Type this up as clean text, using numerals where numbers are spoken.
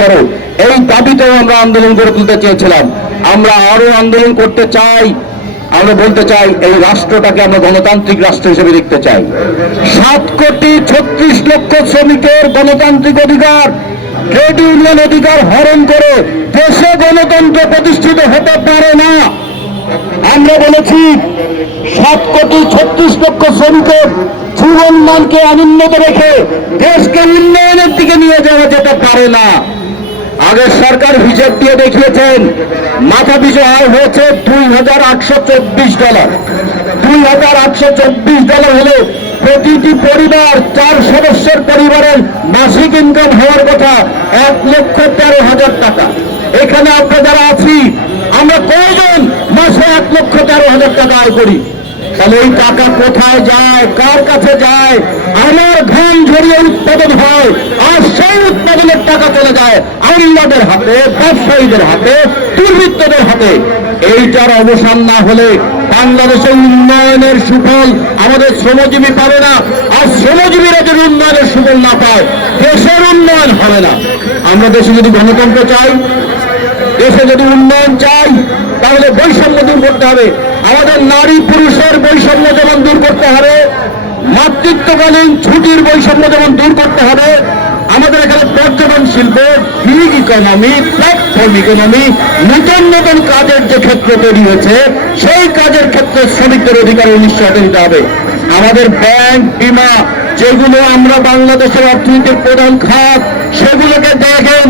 করো, এই দাবিতেও আমরা আন্দোলন গড়ে তুলতে চেয়েছিলাম। আমরা আরো আন্দোলন করতে চাই। আমরা বলতে চাই এই রাষ্ট্রটাকে আমরা গণতান্ত্রিক রাষ্ট্র হিসেবে দেখতে চাই। 7,36,00,000 শ্রমিকের গণতান্ত্রিক অধিকার, ট্রেড ইউনিয়ন অধিকার হরণ করে দেশে গণতন্ত্র প্রতিষ্ঠিত হতে পারে না। আমরা বলেছি 7,36,00,000 শ্রমিকের জীবন মানকে অনুন্নত রেখে দেশকে উন্নয়নের দিকে নিয়ে যাওয়া যেতে পারে না। আগের সরকার হিসেব দিয়ে দেখিয়েছেন মাথা পিছু আয় হয়েছে $2,824। $2,824 হলে প্রতিটি পরিবার 4 সদস্যের পরিবারের মাসিক ইনকাম হওয়ার কথা 1,13,000 টাকা। এখানে আমরা যারা আছি আমরা কয়জন মাসে 1,13,000 টাকা আয় করি? তাহলে এই টাকা কোথায় যায়, কার কাছে যায়? আমার ঘাম ঝরিয়ে উৎপাদন হয়, আর সেই উৎপাদনের টাকা চলে যায় আমলাদের হাতে, ব্যবসায়ীদের হাতে, দুর্বৃত্তদের হাতে। এইটার অবসান না হলে বাংলাদেশের উন্নয়নের সুফল আমাদের শ্রমজীবী পাবে না। আর শ্রমজীবীরা যদি উন্নয়নের সুফল না পায় দেশের উন্নয়ন হবে না। আমরা দেশে যদি গণতন্ত্র চাই, দেশে যদি উন্নয়ন চাই, তাহলে বৈষম্য দূর করতে হবে। আমাদের নারী পুরুষের বৈষম্য যেমন দূর করতে হবে, মাতৃত্বকালীন ছুটির বৈষম্য যেমন দূর করতে হবে, আমাদের এখানে পর্যটন শিল্প, গিগ ইকোনমি, প্ল্যাটফর্ম ইকোনমি, নতুন নতুন কাজের যে ক্ষেত্র তৈরি হয়েছে সেই কাজের ক্ষেত্রে শ্রমিকদের অধিকার নিশ্চয়তা দিতে হবে। আমাদের ব্যাংক, বীমা, যেগুলো আমরা বাংলাদেশের অর্থনীতির প্রধান খাত, সেগুলোকে দেখেন